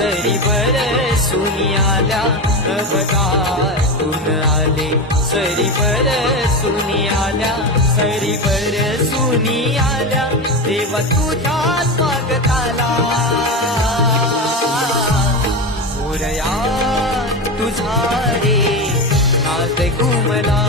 सरी बरसूनी आल्या अवतारून आले सरी बरसूनी आल्या सरी बरसूनी आल्या देव तुझ्या स्वागताला मोरया तुझा रे नाद घुमला